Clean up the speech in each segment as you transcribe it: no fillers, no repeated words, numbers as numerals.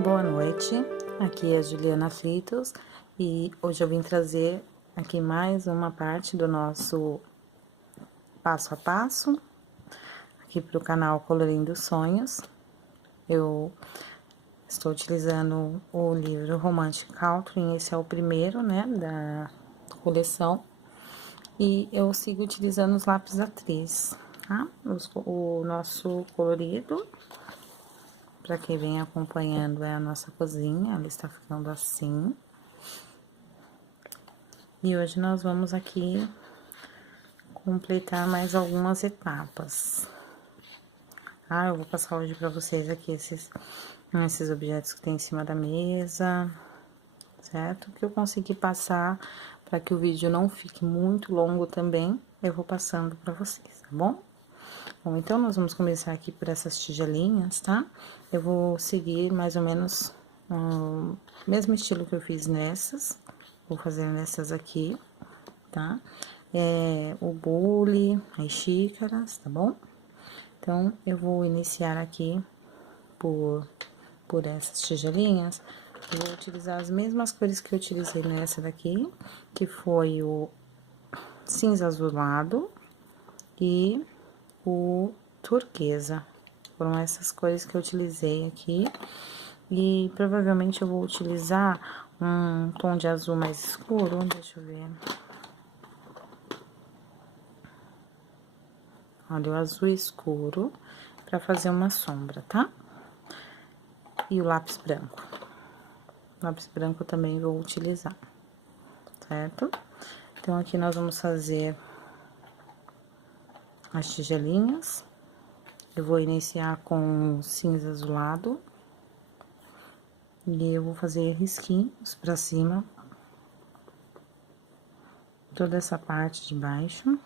Boa noite, aqui é a Juliana Fritos e hoje eu vim trazer aqui mais uma parte do nosso passo a passo aqui para o canal Colorindo Sonhos. Eu estou utilizando o livro Romantic Country, esse é o primeiro, né, da coleção, e eu sigo utilizando os lápis A3, tá? O nosso colorido, para quem vem acompanhando, é a nossa cozinha, ela está ficando assim. E hoje nós vamos aqui completar mais algumas etapas. Eu vou passar hoje para vocês aqui esses objetos que tem em cima da mesa, certo? Que eu consegui passar para que o vídeo não fique muito longo também, eu vou passando para vocês, tá bom? Bom, então nós vamos começar aqui por essas tigelinhas, tá? Eu vou seguir mais ou menos o mesmo estilo que eu fiz nessas, vou fazer nessas aqui, tá? O bule, as xícaras, tá bom? Então, eu vou iniciar aqui por essas tigelinhas. Eu vou utilizar as mesmas cores que eu utilizei nessa daqui, que foi o cinza azulado e o turquesa. Foram essas cores que eu utilizei aqui. E provavelmente eu vou utilizar um tom de azul mais escuro, deixa eu ver. Olha, o azul escuro, pra fazer uma sombra, tá? E o lápis branco. O lápis branco também vou utilizar, certo? Então, aqui nós vamos fazer as tigelinhas. Eu vou iniciar com cinza azulado. E eu vou fazer risquinhos pra cima. Toda essa parte de baixo.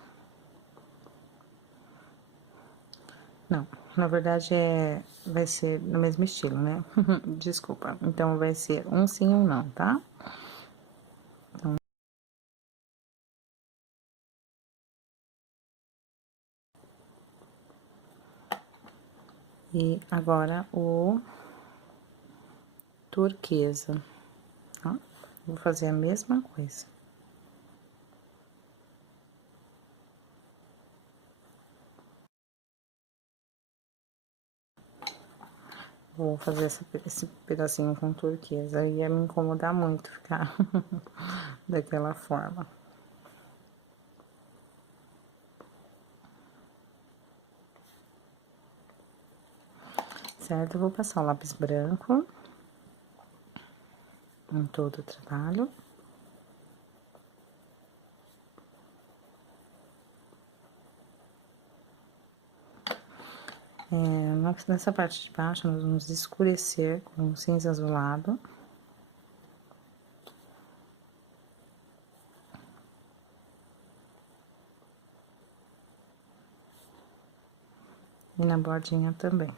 Não, na verdade vai ser no mesmo estilo, né? Desculpa. Então, vai ser um sim, um não, tá? Então, e agora o turquesa, tá? Vou fazer a mesma coisa. Vou fazer esse pedacinho com turquesa, ia me incomodar muito ficar daquela forma. Certo? Eu vou passar o lápis branco em todo o trabalho. Nessa parte de baixo, nós vamos escurecer com cinza azulado. E na bordinha também.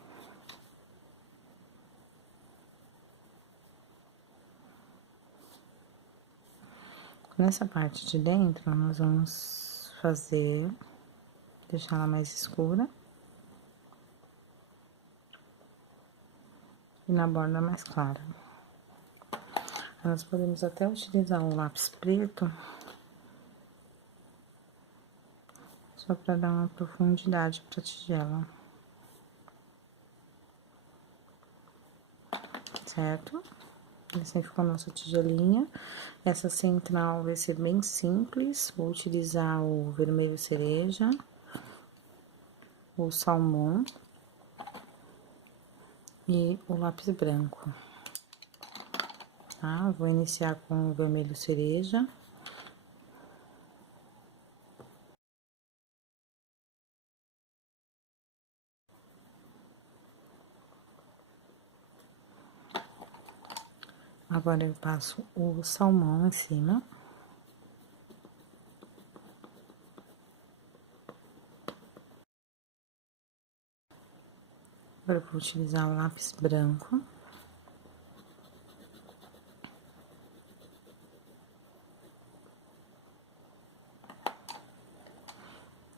Nessa parte de dentro, nós vamos deixar ela mais escura. E na borda mais clara. Nós podemos até utilizar um lápis preto, só para dar uma profundidade para a tigela. Certo? Assim ficou a nossa tigelinha. Essa central vai ser bem simples, vou utilizar o vermelho cereja, o salmão e o lápis branco. Tá? Vou iniciar com o vermelho cereja. Agora, eu passo o salmão em cima. Agora, eu vou utilizar o lápis branco.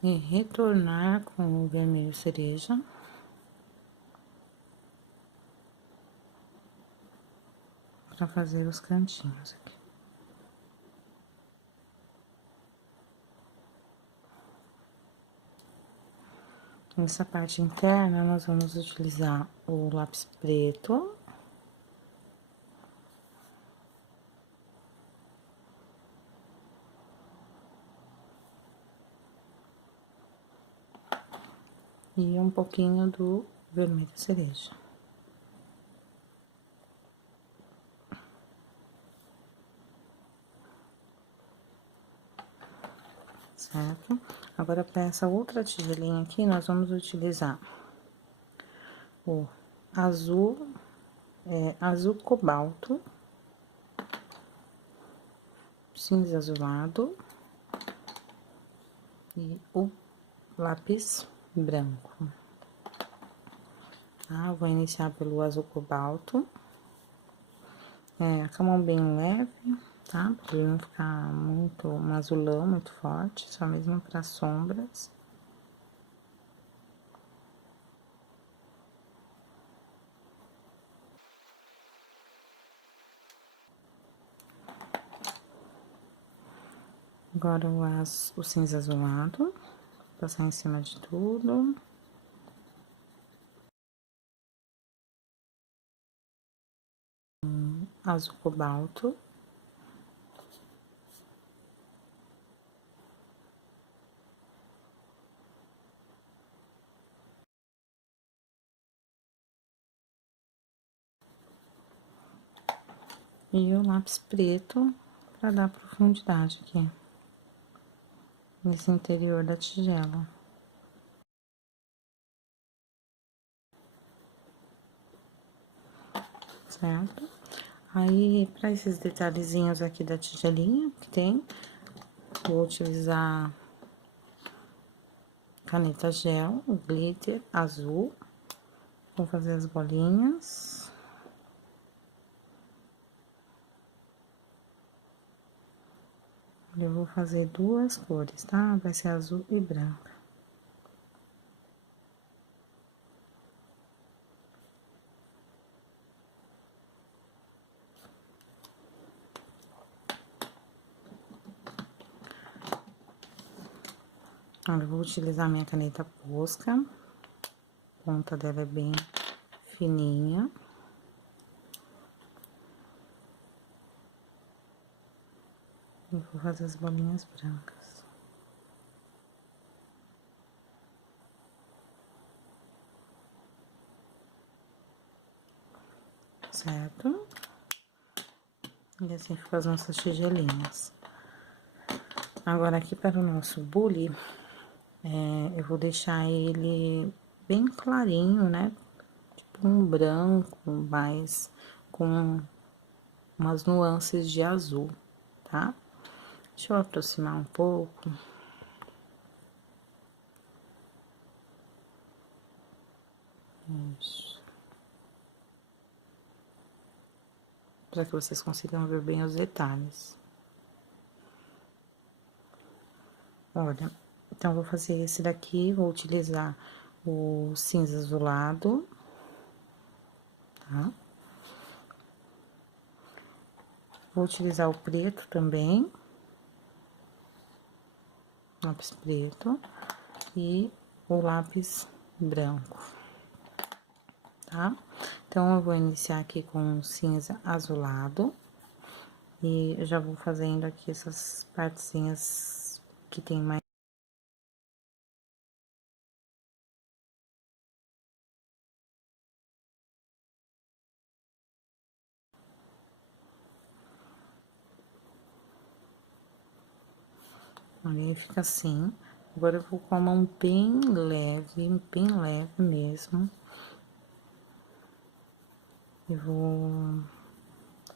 E retornar com o vermelho cereja. para fazer os cantinhos aqui. Nessa parte interna, nós vamos utilizar o lápis preto. E um pouquinho do vermelho cereja. Certo? Agora, para essa outra tigelinha aqui, nós vamos utilizar o azul, azul cobalto, cinza azulado e o lápis branco. Tá? Eu vou iniciar pelo azul cobalto. Com a mão bem leve, tá? Pra ele não ficar muito, um azulão muito forte, só mesmo para sombras. Agora o cinza azulado, passar em cima de tudo. Azul cobalto. E o lápis preto, para dar profundidade aqui, nesse interior da tigela. Certo? Aí, para esses detalhezinhos aqui da tigelinha que tem, vou utilizar caneta gel, o glitter azul. Vou fazer as bolinhas. Eu vou fazer duas cores, tá? Vai ser azul e branca. Agora, eu vou utilizar minha caneta Posca. A ponta dela é bem fininha. E vou fazer as bolinhas brancas. Certo? E assim ficam as nossas tigelinhas. Agora, aqui para o nosso bule, eu vou deixar ele bem clarinho, né? Tipo um branco, mas com umas nuances de azul, tá? Deixa eu aproximar um pouco. Isso. Para que vocês consigam ver bem os detalhes. Olha, então, vou fazer esse daqui, vou utilizar o cinza azulado, tá? Vou utilizar o preto também, lápis preto, e o lápis branco, tá? Então, eu vou iniciar aqui com o cinza azulado, e eu já vou fazendo aqui essas partezinhas que tem mais. Aí fica assim. Agora, eu vou com a mão bem leve mesmo. E vou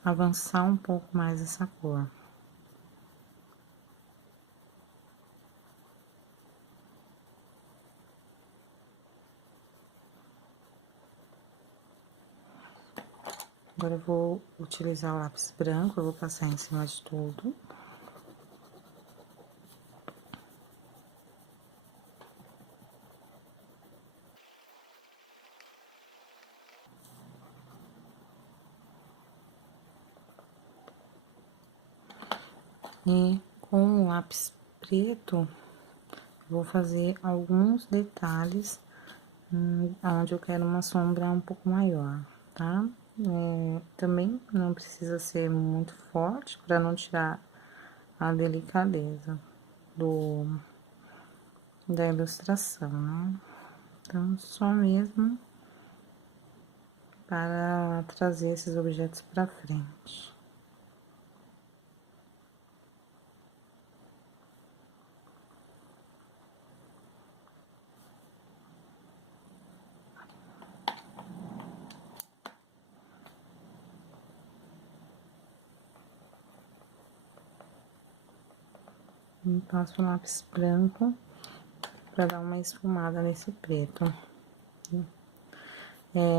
avançar um pouco mais essa cor. Agora, eu vou utilizar o lápis branco, eu vou passar em cima de tudo. E com o lápis preto, vou fazer alguns detalhes onde eu quero uma sombra um pouco maior, tá? Também não precisa ser muito forte para não tirar a delicadeza da ilustração, né? Então, só mesmo para trazer esses objetos para frente. E passo o lápis branco para dar uma esfumada nesse preto.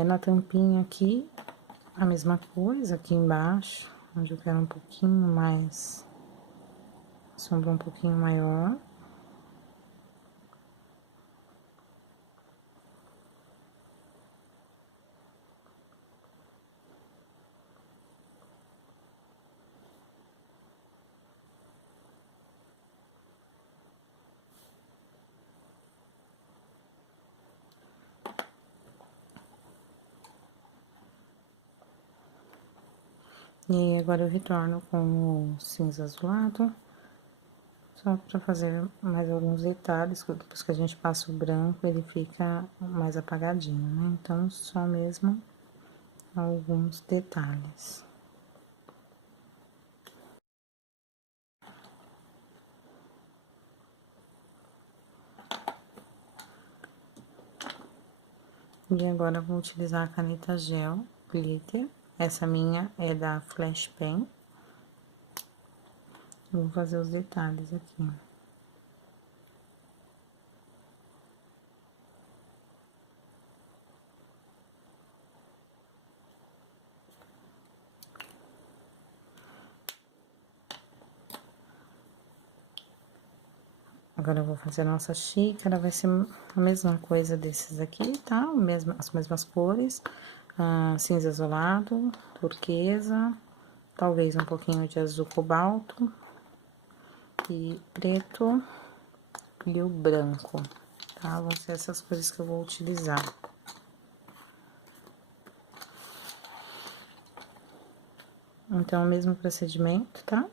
Na tampinha aqui, a mesma coisa, aqui embaixo, onde eu quero um pouquinho mais, sombra um pouquinho maior. E agora eu retorno com o cinza azulado, só para fazer mais alguns detalhes, depois que a gente passa o branco, ele fica mais apagadinho, né? Então, só mesmo alguns detalhes. E agora eu vou utilizar a caneta gel glitter, essa minha é da Flash Pen. Vou fazer os detalhes aqui. Agora eu vou fazer a nossa xícara, vai ser a mesma coisa desses aqui, tá? As mesmas cores, cinza azulado, turquesa, talvez um pouquinho de azul cobalto e preto e o branco, tá? Vão ser essas cores que eu vou utilizar. Então, o mesmo procedimento, tá?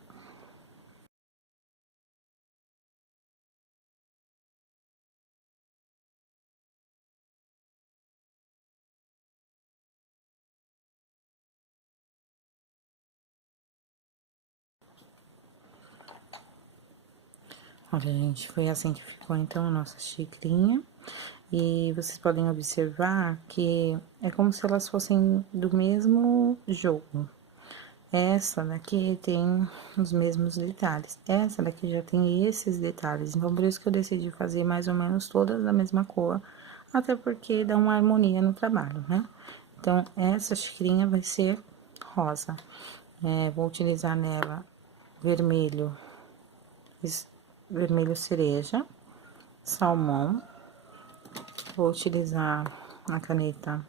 Olha, gente, foi assim que ficou, então, a nossa xicrinha. E vocês podem observar que é como se elas fossem do mesmo jogo. Essa daqui tem os mesmos detalhes. Essa daqui já tem esses detalhes. Então, por isso que eu decidi fazer mais ou menos todas da mesma cor. Até porque dá uma harmonia no trabalho, né? Então, essa xicrinha vai ser rosa. Vou utilizar nela vermelho, vermelho cereja, salmão. Vou utilizar a caneta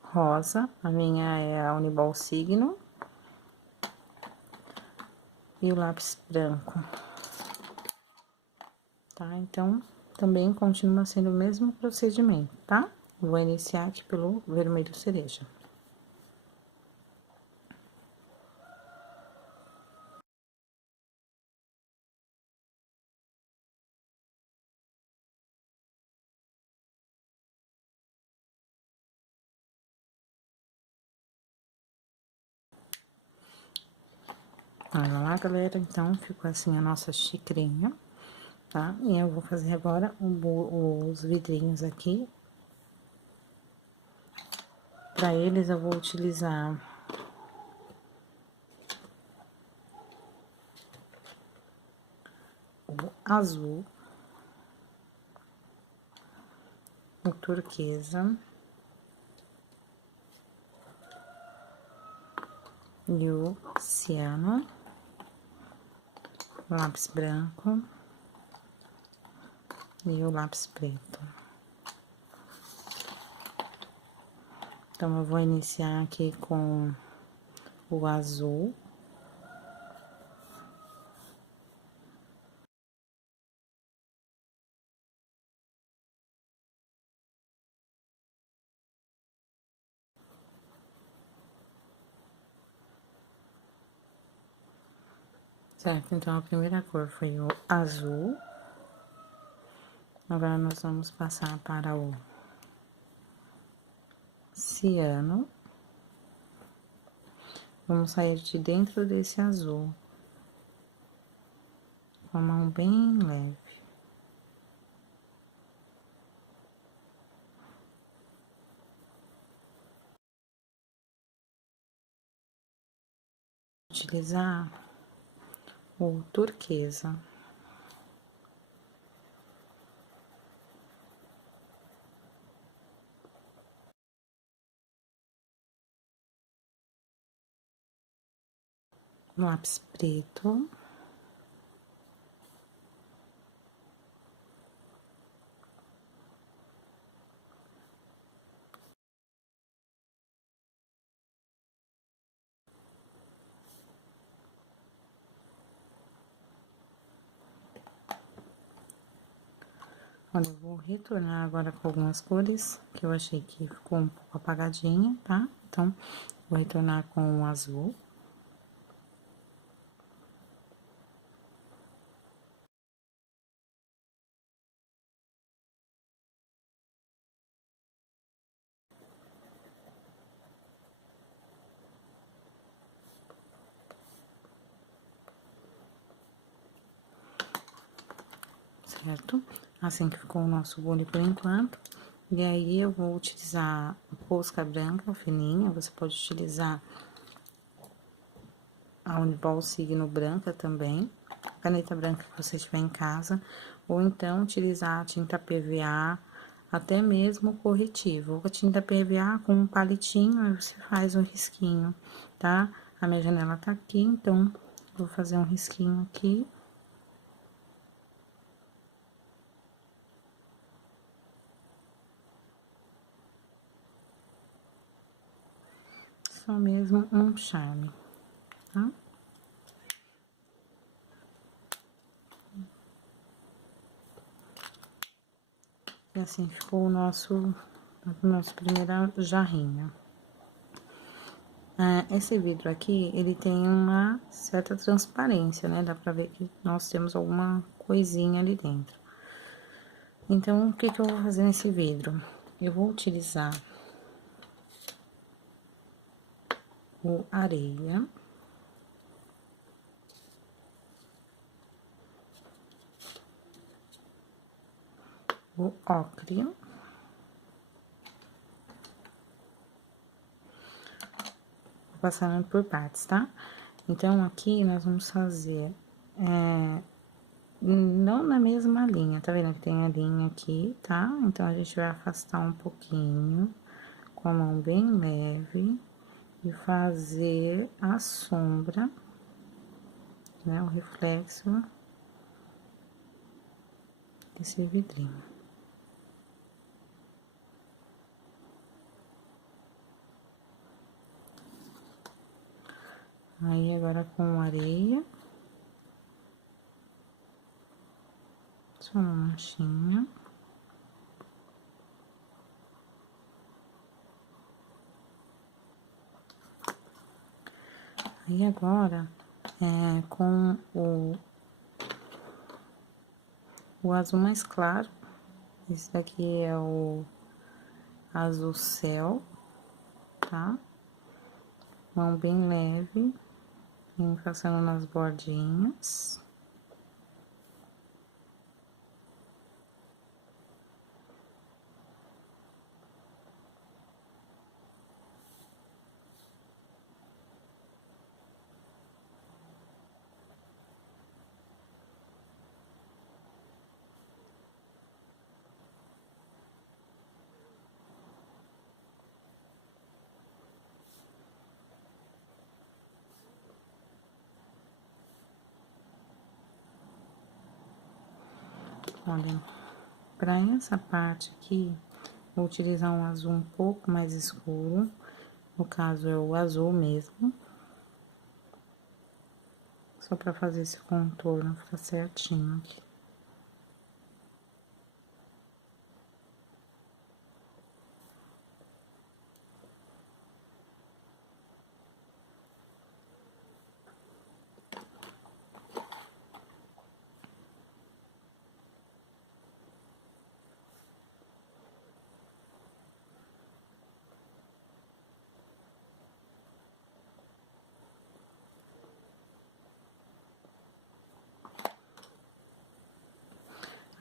rosa, a minha é a Uniball Signo. E o lápis branco. Tá? Então, também continua sendo o mesmo procedimento, tá? Vou iniciar aqui pelo vermelho cereja. Olha lá, galera, então, ficou assim a nossa xicrinha, tá? E eu vou fazer agora os vidrinhos aqui. Pra eles, eu vou utilizar o azul, o turquesa e o ciano, o lápis branco e o lápis preto. Então, eu vou iniciar aqui com o azul. Certo? Então, a primeira cor foi o azul. Agora, nós vamos passar para o ciano. Vamos sair de dentro desse azul. Com a mão bem leve. Utilizar o turquesa. Lápis preto. Olha, eu vou retornar agora com algumas cores que eu achei que ficou um pouco apagadinha, tá? Então, vou retornar com o azul. Certo? Assim que ficou o nosso bule por enquanto. E aí, eu vou utilizar a posca branca fininha, você pode utilizar a Uniball Signo branca também, caneta branca que você tiver em casa, ou então utilizar a tinta PVA, até mesmo corretivo. A tinta PVA com um palitinho, aí você faz um risquinho, tá? A minha janela tá aqui, então, vou fazer um risquinho aqui. Só mesmo um charme, tá? E assim ficou o nosso primeiro jarrinho. Esse vidro aqui, ele tem uma certa transparência, né? Dá pra ver que nós temos alguma coisinha ali dentro. Então, o que que eu vou fazer nesse vidro? Eu vou utilizar o areia. O ocre. Vou passando por partes, tá? Então, aqui nós vamos fazer, não na mesma linha, tá vendo que tem a linha aqui, tá? Então, a gente vai afastar um pouquinho, com a mão bem leve, e fazer a sombra, né? O reflexo desse vidrinho. Aí, agora com areia. Só uma manchinha. Aí, agora, com o azul mais claro, esse daqui é o azul céu, tá? Mão bem leve, vem passando nas bordinhas. Olha, pra essa parte aqui, vou utilizar um azul um pouco mais escuro, no caso é o azul mesmo. Só pra fazer esse contorno ficar certinho aqui.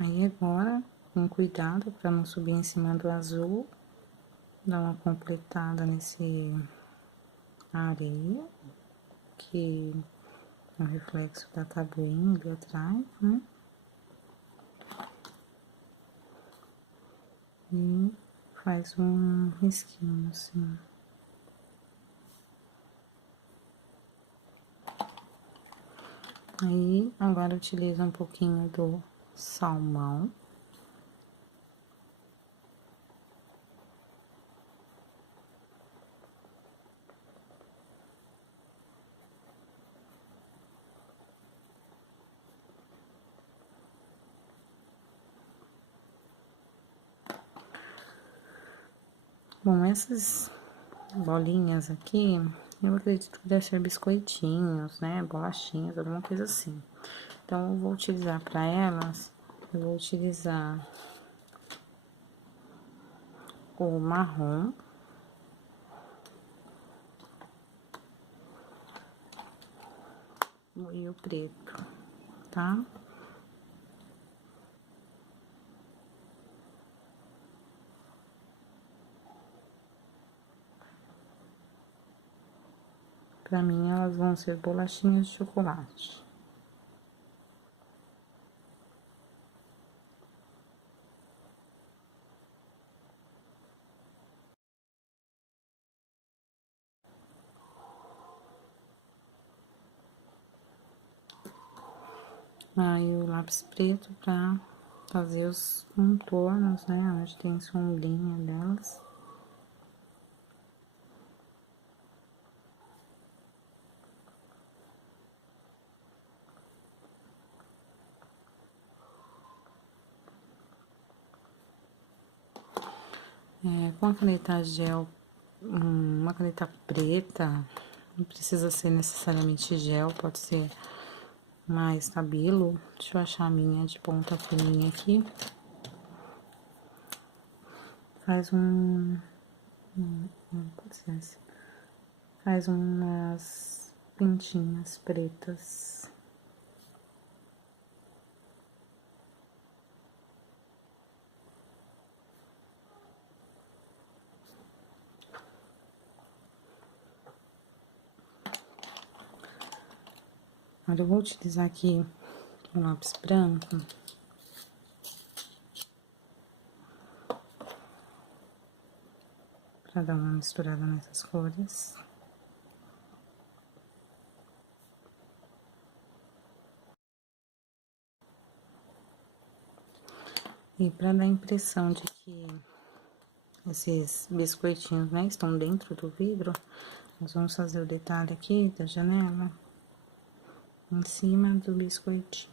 Aí agora, com cuidado para não subir em cima do azul, dá uma completada nesse areia, que é o reflexo da tabuinha ali atrás, né? E faz um risquinho assim. Aí, agora utiliza um pouquinho do salmão. Bom, essas bolinhas aqui, eu acredito que deve ser biscoitinhos, né? Bolachinhas, alguma coisa assim. Então, eu vou utilizar para elas, eu vou utilizar o marrom. E o preto, tá? Pra mim, elas vão ser bolachinhas de chocolate. Aí, o lápis preto pra fazer os contornos, né? Onde tem sombrinha delas. Com a caneta gel, uma caneta preta, não precisa ser necessariamente gel, pode ser mais estabilo. Deixa eu achar a minha de ponta fininha aqui. Faz pode ser essa. Faz umas pintinhas pretas. Agora, eu vou utilizar aqui o lápis branco. Pra dar uma misturada nessas cores. E pra dar a impressão de que esses biscoitinhos, né, estão dentro do vidro, nós vamos fazer o detalhe aqui da janela em cima do biscoitinho.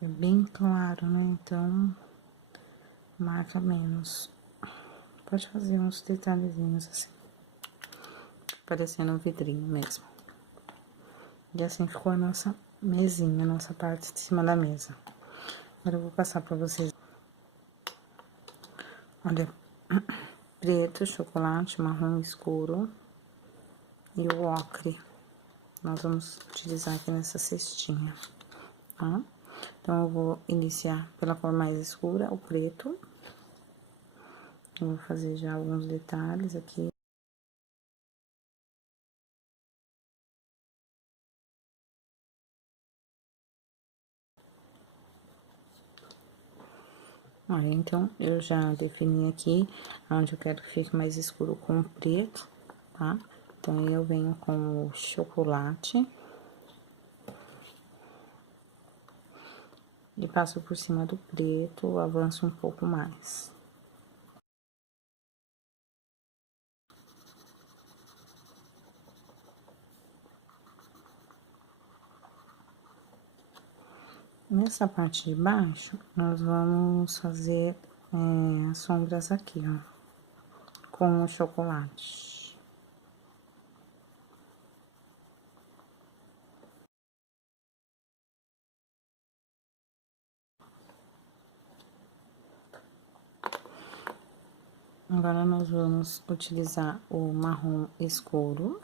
É bem claro, né? Então, marca menos. Pode fazer uns detalhezinhos assim, parecendo um vidrinho mesmo. E assim ficou a nossa mesinha, a nossa parte de cima da mesa. Agora eu vou passar pra vocês. Olha, preto, chocolate, marrom escuro e o ocre. Nós vamos utilizar aqui nessa cestinha, tá? Então, eu vou iniciar pela cor mais escura, o preto. Eu vou fazer já alguns detalhes aqui. Olha, então, eu já defini aqui onde eu quero que fique mais escuro com o preto, tá? Então, aí eu venho com o chocolate. E passo por cima do preto, avanço um pouco mais. Nessa parte de baixo, nós vamos fazer as sombras aqui, ó, com o chocolate. Agora, nós vamos utilizar o marrom escuro.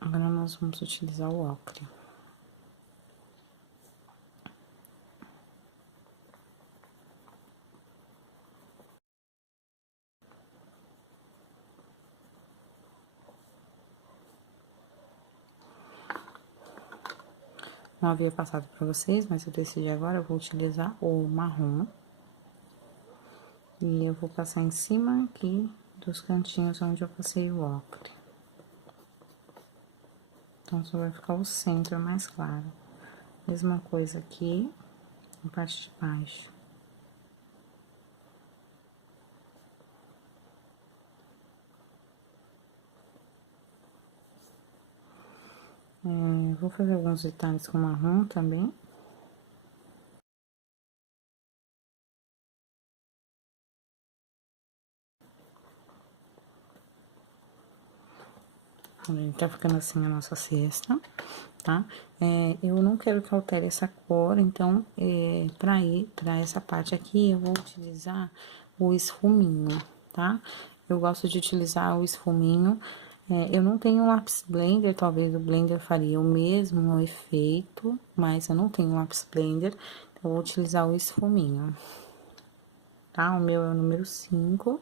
Agora, nós vamos utilizar o ocre. Não havia passado para vocês, mas eu decidi agora, eu vou utilizar o marrom. E eu vou passar em cima aqui dos cantinhos onde eu passei o ocre. Então, só vai ficar o centro mais claro. Mesma coisa aqui, na parte de baixo. Vou fazer alguns detalhes com marrom também. Tá ficando assim a nossa cesta, tá? Eu não quero que altere essa cor, então, pra essa parte aqui, eu vou utilizar o esfuminho, tá? Eu gosto de utilizar o esfuminho. Eu não tenho lápis blender, talvez o blender faria o mesmo efeito, mas eu não tenho lápis blender, então eu vou utilizar o esfuminho, tá? O meu é o número 5.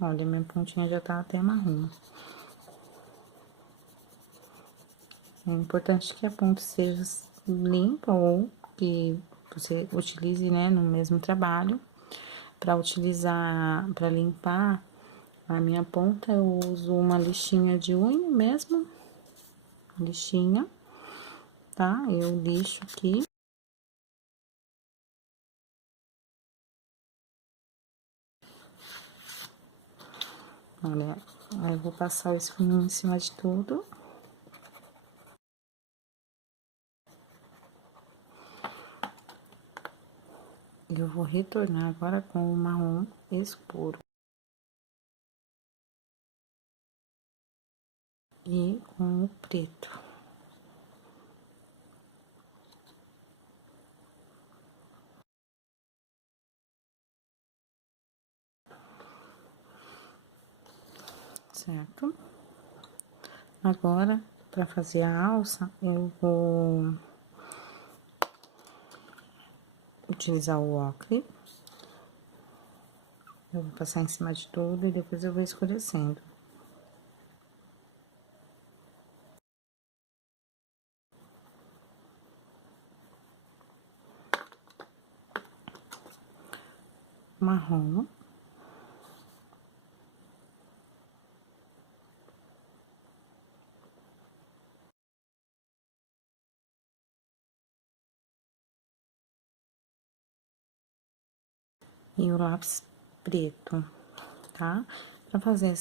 Olha, minha pontinha já tá até marrom. É importante que a ponta seja limpa ou que você utilize, né, no mesmo trabalho. Para utilizar, para limpar a minha ponta, eu uso uma lixinha de unha mesmo, lixinha, tá? Eu lixo aqui. Olha, aí eu vou passar o esfuminho em cima de tudo. Eu vou retornar agora com o marrom escuro. E com o preto. Certo? Agora, para fazer a alça, eu vou utilizar o ocre. Eu vou passar em cima de tudo e depois eu vou escurecendo. Marrom. E o lápis preto, tá? Pra fazer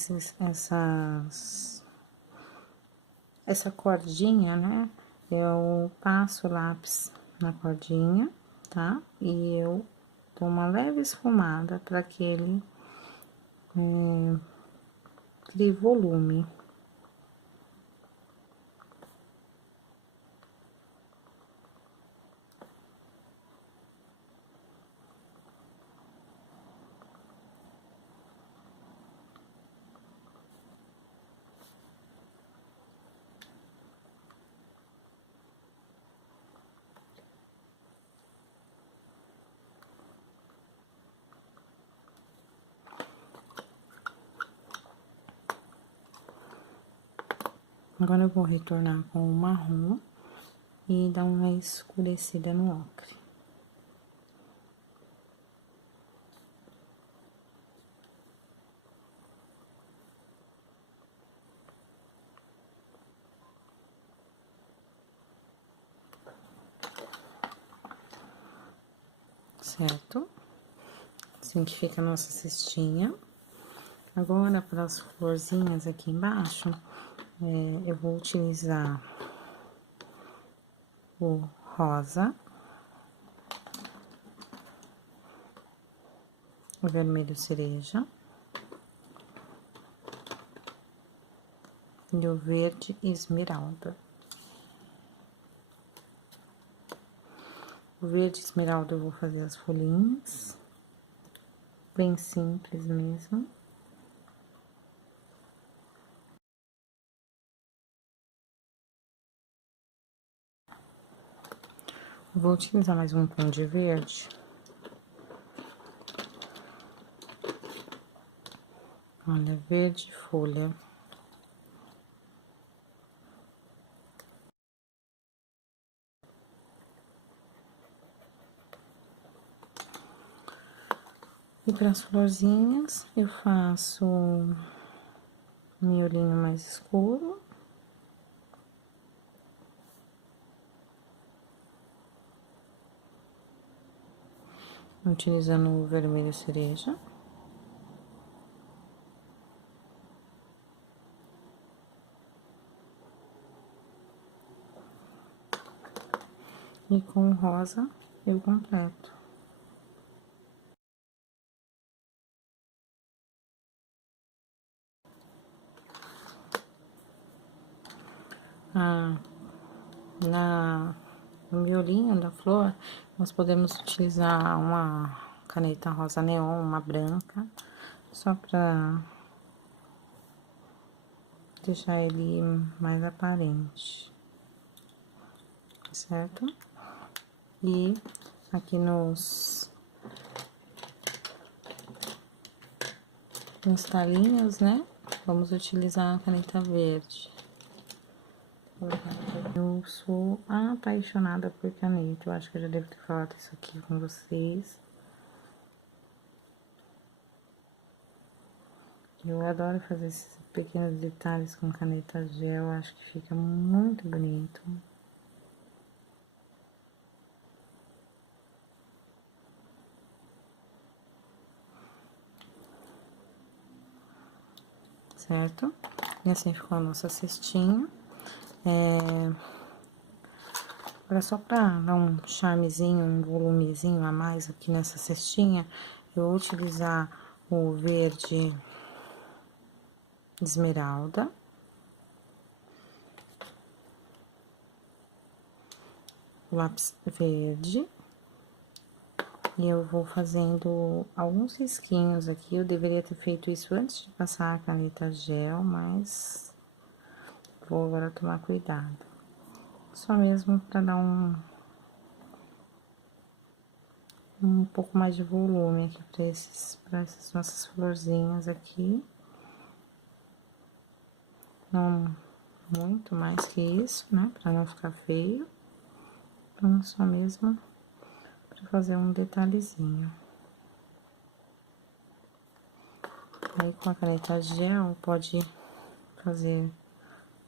essa cordinha, né? Eu passo o lápis na cordinha, tá? E eu dou uma leve esfumada para que ele crie volume. Agora, eu vou retornar com o marrom e dar uma escurecida no ocre. Certo? Assim que fica a nossa cestinha. Agora, para as florzinhas aqui embaixo, eu vou utilizar o rosa, o vermelho cereja e o verde esmeralda. O verde esmeralda eu vou fazer as folhinhas, bem simples mesmo. Vou utilizar mais um tom de verde. Olha, verde folha. E para as florzinhas, eu faço um miolinho mais escuro. Utilizando o vermelho cereja. E com o rosa, eu completo. No miolinho da flor, nós podemos utilizar uma caneta rosa neon, uma branca, só pra deixar ele mais aparente, certo? E aqui nos talinhos, né? Vamos utilizar a caneta verde. Eu sou apaixonada por caneta, eu acho que eu já devo ter falado isso aqui com vocês. Eu adoro fazer esses pequenos detalhes com caneta gel, acho que fica muito bonito. Certo? E assim ficou a nossa cestinha. Agora, só pra dar um charmezinho, um volumezinho a mais aqui nessa cestinha, eu vou utilizar o verde esmeralda. O lápis verde. E eu vou fazendo alguns risquinhos aqui. Eu deveria ter feito isso antes de passar a caneta gel, mas vou agora tomar cuidado. Só mesmo pra dar um pouco mais de volume aqui pra essas nossas florzinhas aqui. Não muito mais que isso, né? Pra não ficar feio. Então, só mesmo pra fazer um detalhezinho. Aí, com a caneta gel, pode fazer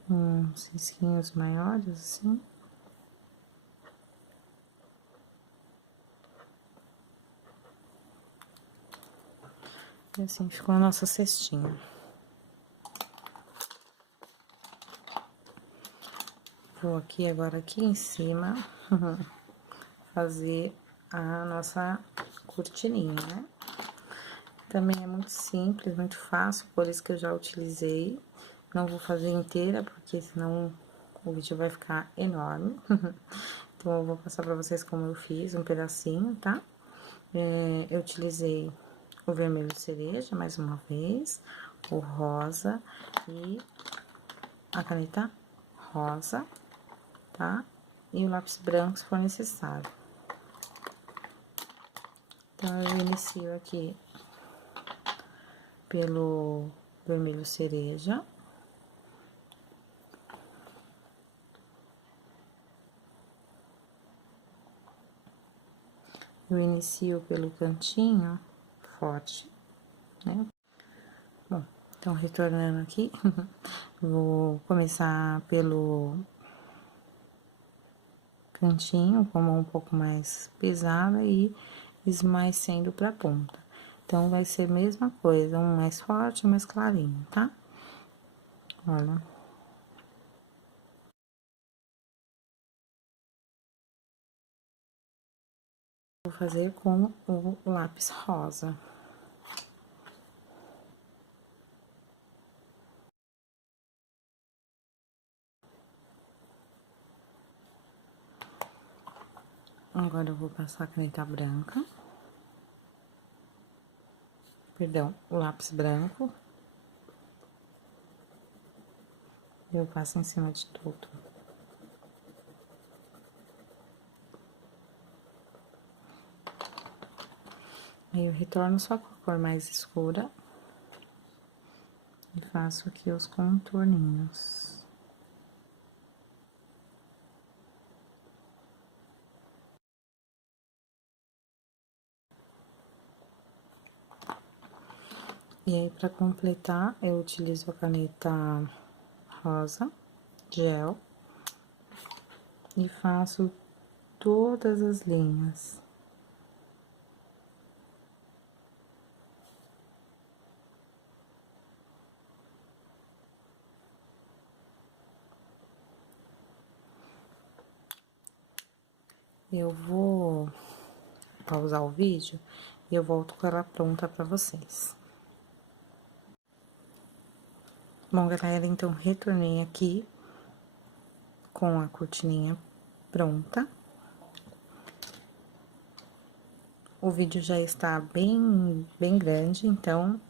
uns risquinhos maiores, assim. E assim ficou a nossa cestinha. Vou aqui agora, aqui em cima, fazer a nossa cortininha, né? Também é muito simples, muito fácil, por isso que eu já utilizei. Não vou fazer inteira, porque senão o vídeo vai ficar enorme. Então, eu vou passar pra vocês como eu fiz, um pedacinho, tá? Eu utilizei o vermelho cereja, mais uma vez, o rosa e a caneta rosa, tá? E o lápis branco, se for necessário. Então, eu inicio aqui pelo vermelho cereja. Eu inicio pelo cantinho forte, né? Bom, então, retornando aqui, vou começar pelo cantinho, com a mão um pouco mais pesada e esmaecendo pra ponta. Então, vai ser a mesma coisa, um mais forte, um mais clarinho, tá? Olha. Vou fazer com o lápis rosa. Agora eu vou passar a caneta branca. Perdão, o lápis branco. Eu passo em cima de tudo. Aí eu retorno só com a cor mais escura. E faço aqui os contorninhos. E aí, pra completar, eu utilizo a caneta rosa, gel, e faço todas as linhas. Eu vou pausar o vídeo e eu volto com ela pronta pra vocês. Bom, galera, então retornei aqui com a cortininha pronta. O vídeo já está bem grande, então,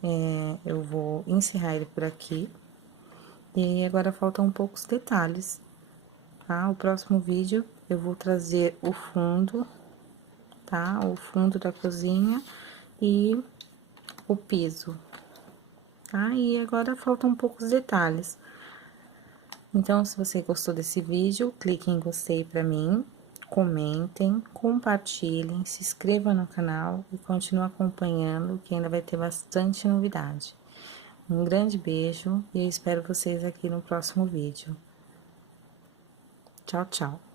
eu vou encerrar ele por aqui. E agora faltam poucos detalhes, tá? O próximo vídeo eu vou trazer o fundo, tá? O fundo da cozinha e o piso, tá? E agora faltam poucos detalhes. Então, se você gostou desse vídeo, clique em gostei pra mim, comentem, compartilhem, se inscreva no canal e continue acompanhando, que ainda vai ter bastante novidade. Um grande beijo e eu espero vocês aqui no próximo vídeo. Tchau, tchau!